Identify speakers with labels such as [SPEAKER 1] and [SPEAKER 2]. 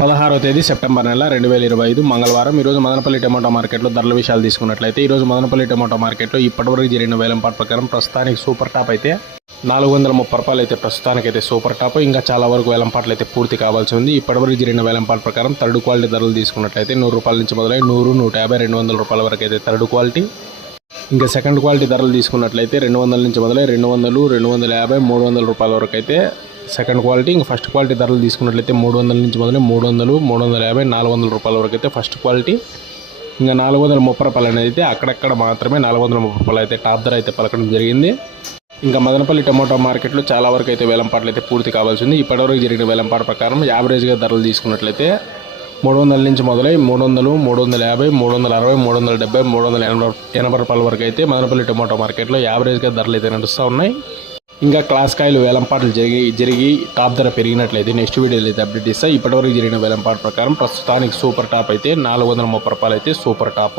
[SPEAKER 1] పదహారో తేదీ సెప్టెంబర్ నెల రెండు వేల ఇరవై ఐదు మంగళవారం. ఈరోజు మదనపల్లి టమాటో మార్కెట్లో ధరల విషయాలు తీసుకున్నట్లయితే ఈరోజు మదనపల్లి టమాటో మార్కెట్లో ఇప్పటివరకు జరిగిన వేలంపాటు ప్రకారం ప్రస్తుతానికి సూపర్ టాప్ అయితే నాలుగు వందల ముప్పై రూపాయలు అయితే ప్రస్తుతానికైతే సూపర్ టాప్. ఇంకా చాలా వరకు వేలంపాట్లు అయితే పూర్తి కావాల్సి ఉంది. ఇప్పటివరకు జరిగిన వేలంపాటు ప్రకారం థర్డ్ క్వాలిటీ ధరలు తీసుకున్నట్లయితే నూరు రూపాయల నుంచి మొదలై నూరు నూట యాభై రెండు వందల రూపాయల వరకు అయితే థర్డ్ క్వాలిటీ. ఇంకా సెకండ్ క్వాలిటీ ధరలు తీసుకున్నట్లయితే రెండు వందల నుంచి మొదలై రెండు వందలు రెండు వందల యాభై మూడు వందల రూపాయల వరకు అయితే సెకండ్ క్వాలిటీ ఇంకా ఫస్ట్ క్వాలిటీ ధరలు తీసుకున్నట్లయితే మూడు వందల నుంచి మొదలై మూడు వందలు మూడు వందల యాభై నాలుగు వందల రూపాయల వరకు అయితే ఫస్ట్ క్వాలిటీ. ఇంకా నాలుగు వందల ముప్పై రూపాయలు అనేది అయితే అక్కడక్కడ మాత్రమే నాలుగు వందల ముప్పై రూపాయలు అయితే టాప్ ధర అయితే పలకడం జరిగింది. ఇంకా మదనపల్లి టమోటా మార్కెట్లో చాలా వరకు అయితే వేలంపాట్లు అయితే పూర్తి కావాల్సింది ఇప్పటివరకు జరిగిన వేలంపాట ప్రకారం యావరేజ్గా ధరలు తీసుకున్నట్లయితే మూడు వందల నుంచి మొదలై మూడు వందలు మూడు వందల యాభై మూడు వందల అరవై మూడు వందల డెబ్బై మూడు వందల ఎనభై ఎనభై రూపాయల వరకు అయితే మదనపల్లి టమోటా మార్కెట్లో యావరేజ్గా ధరలు అయితే నడుస్తూ ఉన్నాయి. ఇంకా క్లాస్ కాయలు వేలంపాట్లు జరిగి జరిగి టాప్ ధర పెరిగినట్లయితే నెక్స్ట్ వీడియోలో అయితే అప్డేట్ ఇస్తాయి ఇప్పటివరకు జరిగిన వేలంపాటు ప్రకారం ప్రస్తుతానికి సూపర్ టాప్ అయితే నాలుగు వందల ముప్పై రూపాయలు అయితే సూపర్ టాప్.